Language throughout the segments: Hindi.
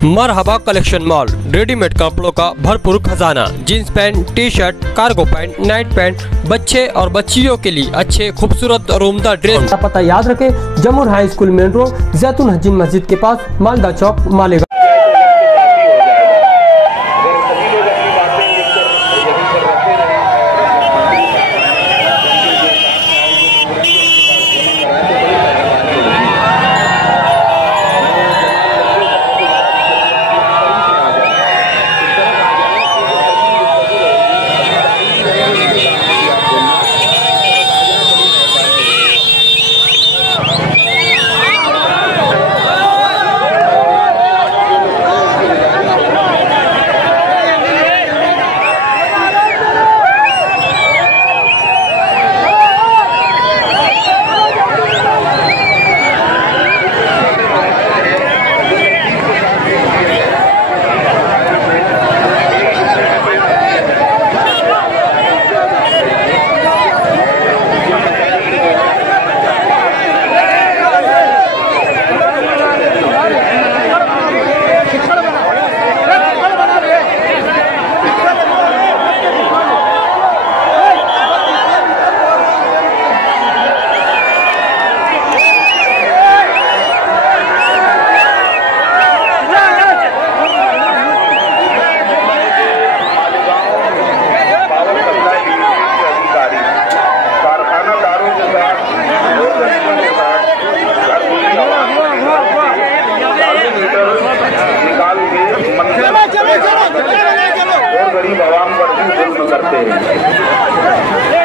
मरहबा कलेक्शन मॉल, रेडीमेड कपड़ों का भरपूर खजाना। Jeans pant, T shirt, cargo pant, night pant, बच्चे और बच्चियों के लिए अच्छे खूबसूरत और उम्दा ड्रेस। पता याद रखें, जमुर हाई स्कूल मेन रोड, जैतून हजीन मस्जिद के पास, मालदा चौक, मालेगांव। गरीब आवाम पर भी जुल्म करते हैं।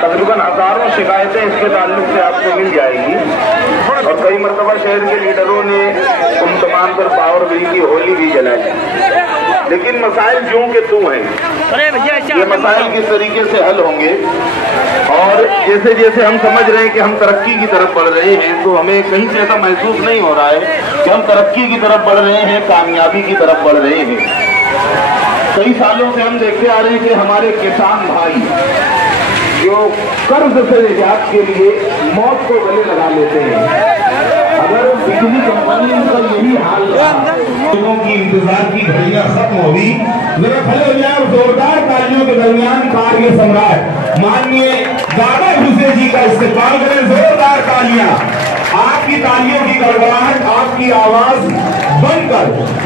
तकरीबन हजारों शिकायतें इसके ताल्लुक से आपको मिल जाएगी और कई मरतबा शहर के लीडरों ने उन तमाम पर पावर बिल की होली भी जलाई। लेकिन मसाइल यूं के तू हैं, ये मसाइल किस तरीके से हल होंगे। और जैसे जैसे हम समझ रहे हैं कि हम तरक्की की तरफ बढ़ रहे हैं, तो हमें कहीं से ऐसा महसूस नहीं हो रहा है कि हम तरक्की की तरफ बढ़ रहे हैं, कामयाबी की तरफ बढ़ रहे हैं। कई सालों से हम देखते आ रहे हैं कि हमारे किसान भाई जो कर्ज से निजात के लिए मौत को गले लगा लेते हैं। अगर बिजली कंपनी का यही हाल लोगों की इंतजार की घड़ियां खत्म होगी, जरा खड़े हो जाए जोरदार तालियों के दरमियान कार्य सम्राट माननीय दादा हुसैन जी का इस्तेमाल करें। जोरदार तालियां, आपकी तालियों की गड़गड़ाहट, आपकी आवाज बनकर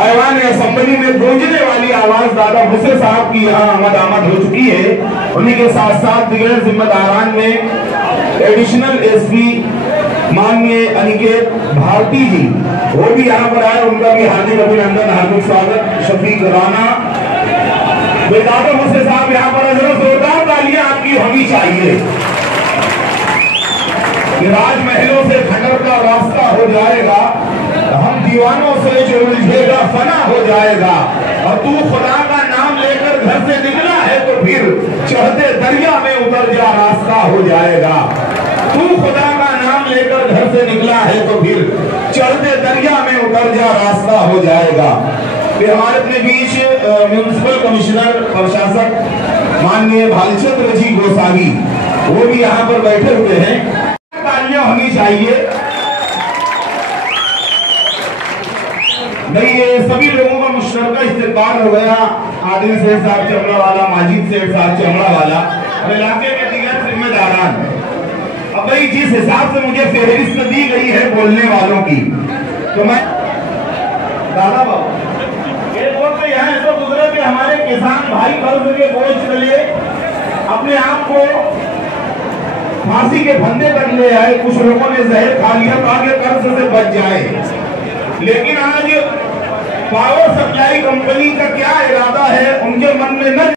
ऐवान असेंबली में गूंजने वाली आवाज दादा हुसैन साहब की यहाँ आमद हो चुकी है। उन्हीं के साथ साथ दिगर जिम्मेदारान में एडिशनल एसपी माननीय अनिकेत भारती जी वो भी यहाँ पर आए, उनका भी हार्दिक अभिनंदन, हार्दिक स्वागत। शफीक राना, दादा हुसैन साहब यहाँ पर जोरदार तालियां आपकी होनी चाहिए। राजमहलों से खंडर का रास्ता हो जाएगा, हम दीवानों से जो उलझेगा फना हो जाएगा। और तू खुदा का नाम लेकर घर से निकला है तो फिर चढ़ते दरिया में उतर जा, रास्ता हो जाएगा। तू खुदा का नाम लेकर घर से निकला है तो फिर चढ़ते दरिया में उतर जा, रास्ता हो जाएगा। फिर हमारे अपने बीच म्युनिसिपल कमिश्नर प्रशासक माननीय भालचंद्र जी गोसावी वो भी यहाँ पर बैठे हुए हैं। तालियां होनी चाहिए। नहीं, ये सभी लोगों का मुश्तरका इस्तेमाल हो गया। आदिल सेठ साहब चमड़ा वाला, माजिद सेठ साहब चमड़ा वाला और इलाके के दीगर जिम्मेदारान। अब भाई जिस हिसाब से मुझे फहरिस्त दी गई है बोलने वालों की, तो मैं दादा बाबू ये बोलते यहाँ ऐसा गुजरा कि हमारे किसान भाई कर्ज के बोझ के लिए अपने आप को फांसी के फंदे पर ले आए। कुछ लोगों ने जहर खा लिया ताकि कर्ज से बच जाए। लेकिन आज पावर सप्लाई कंपनी का क्या इरादा है, उनके मन में न